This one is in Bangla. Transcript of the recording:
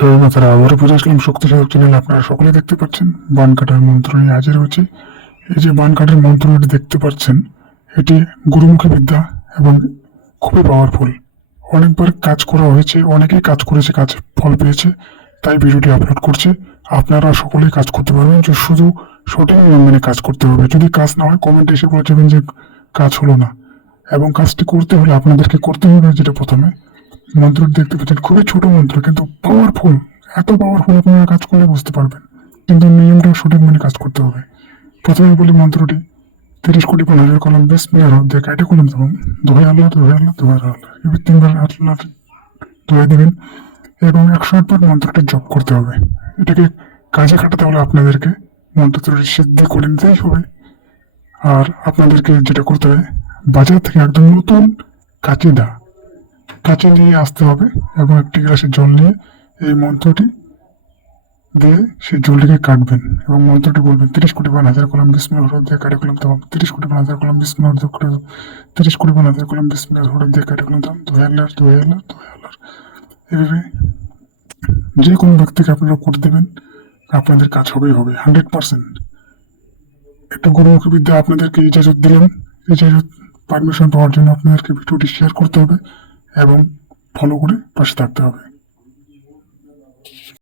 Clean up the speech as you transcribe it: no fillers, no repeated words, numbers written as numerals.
জয় মাতারা, আবারও ফিরে আসলাম শক্তি সাধক চ্যানেল। আপনারা সকলে দেখতে পাচ্ছেন বান কাটার মন্ত্র নিয়ে হাজির হয়েছে। এই যে বান কাটার মন্ত্রটি দেখতে পাচ্ছেন, এটি গুরুমুখী বিদ্যা এবং খুবই পাওয়ারফুল। অনেকবার কাজ করা হয়েছে, অনেকেই কাজ করেছে, কাজ ফল পেয়েছে, তাই ভিডিওটি আপলোড করছে। আপনারা সকলেই কাজ করতে পারবেন, যে শুধু সঠিক নিয়ম মেনে কাজ করতে হবে। যদি কাজ না হয় কমেন্টে এসে বলে যাবেন যে কাজ হলো না। এবং কাজটি করতে হলে আপনাদেরকে করতে হবে যেটা প্রথমে মন্ত্রটি দেখতে পাচ্ছেন, খুবই ছোট মন্ত্র কিন্তু পাওয়ারফুল। এত পাওয়ারফুল আপনারা কাজ করলে বুঝতে পারবেন, কিন্তু নিয়মটা সঠিক মেনে কাজ করতে হবে। প্রথমে বলি মন্ত্রটি, 30 কোটি 50,000 কলম বেশ মেয়ার হবে কাটে কলম এবং দোহাই আল্লাহ দোহাই আল্লাহ দোহাই আল্লাহ, এবার 3বার আল্লাহ দোহাই দেবেন এবং 108 বার মন্ত্রটি জপ করতে হবে। এটাকে কাজে খাটাতে হলে আপনাদেরকে মন্ত্রটি সিদ্ধি করে নিতেই হবে। আর আপনাদেরকে যেটা করতে হবে, বাজার থেকে একদম নতুন কাঁচি নিয়ে আসতে হবে এবং একটি গ্লাসে জল নিয়ে এই মন্ত্রটি দিয়ে সেই জলটিকে কাটবেন এবং মন্ত্রটি বলবেন, 30 কোটি 50,000 কলম বিসমিল্লাহ হরফ দিয়ে কাটে কলম তাম, 30 কোটি 50,000 কলম বিসমিল্লাহ হরফ দিয়ে 30 কোটি 50,000 কলম বিসমিল্লাহ হরফ দিয়ে কাটে কলম তাম, দোহাই আল্লাহর দোহাই আল্লাহর দোহাই আল্লাহর। এভাবে যে কোনো ব্যক্তিকে আপনারা করে দেবেন, আপনাদের কাজ হবেই হবে 100%। একটা গুরুমুখী বিদ্যা আপনাদেরকে ইজাজত দিলাম। ইজাজত পারমিশন পাওয়ার জন্য আপনাদেরকে ভিডিওটি শেয়ার করতে হবে এবং ফলো করে পাশে থাকতে হবে।